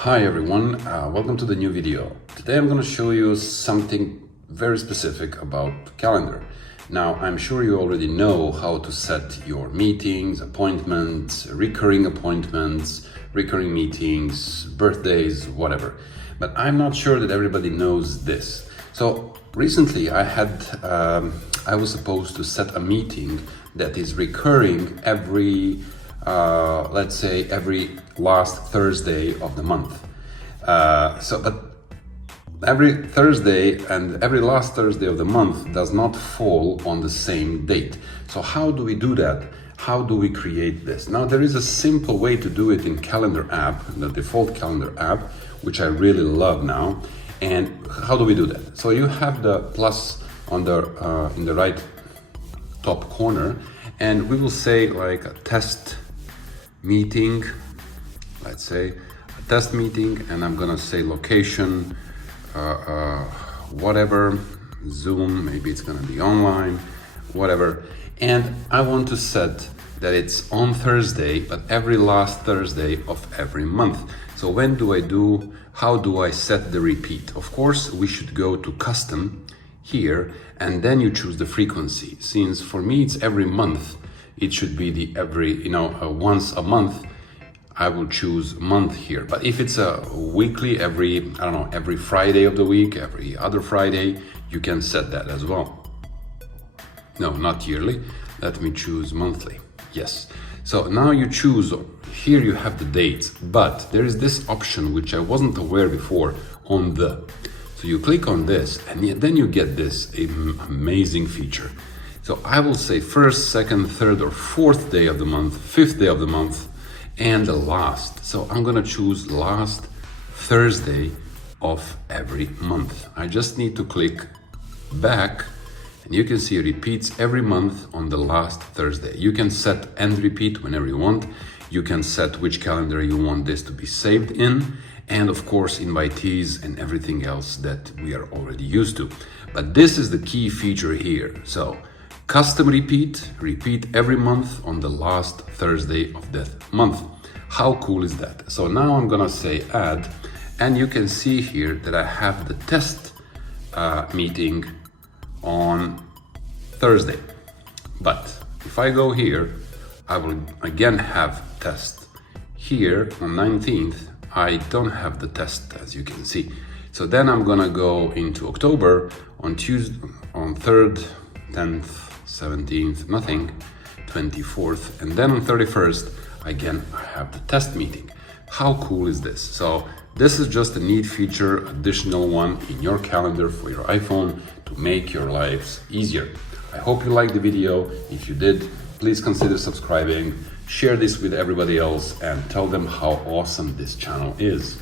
Hi everyone, welcome to the new video. Today I'm going to show you something very specific about calendar. Now I'm sure you already know how to set your meetings, appointments, recurring meetings, birthdays, whatever. But I'm not sure that everybody knows this. So recently I was supposed to set a meeting that is recurring every let's say every last Thursday of the month. But every Thursday and every last Thursday of the month does not fall on the same date. So how do we do that? How do we create this? Now there is a simple way to do it in calendar app, the default calendar app, which I really love now. And how do we do that? So you have the plus on the in the right top corner, and we will say like a test meeting, let's say a test meeting, and I'm gonna say location, whatever, Zoom, maybe it's gonna be online, whatever. And I want to set that it's on Thursday, but every last Thursday of every month. So how do I set the repeat? Of course, we should go to custom here, and then you choose the frequency. Since for me it's every month, it should be once a month. I will choose month here. But if it's a weekly, every Friday of the week, every other Friday, you can set that as well. No, not yearly. Let me choose monthly. Yes. So now you choose, here you have the dates, but there is this option which I wasn't aware before on the. So you click on this and then you get this amazing feature. So I will say first, second, third, or fourth day of the month, fifth day of the month, and the last. So I'm gonna choose last Thursday of every month. I just need to click back, and you can see it repeats every month on the last Thursday. You can set end repeat whenever you want. You can set which calendar you want this to be saved in, and of course invitees and everything else that we are already used to. But this is the key feature here. So custom repeat every month on the last Thursday of that month. How cool is that? So now I'm gonna say add, and you can see here that I have the test meeting on Thursday. But if I go here, I will again have test. Here on 19th, I don't have the test, as you can see. So then I'm gonna go into October on Tuesday, on 3rd, 10th, 17th, nothing, 24th, and then on 31st, again, I have the test meeting. How cool is this? So this is just a neat feature, additional one in your calendar for your iPhone to make your lives easier. I hope you liked the video. If you did, please consider subscribing, share this with everybody else, and tell them how awesome this channel is.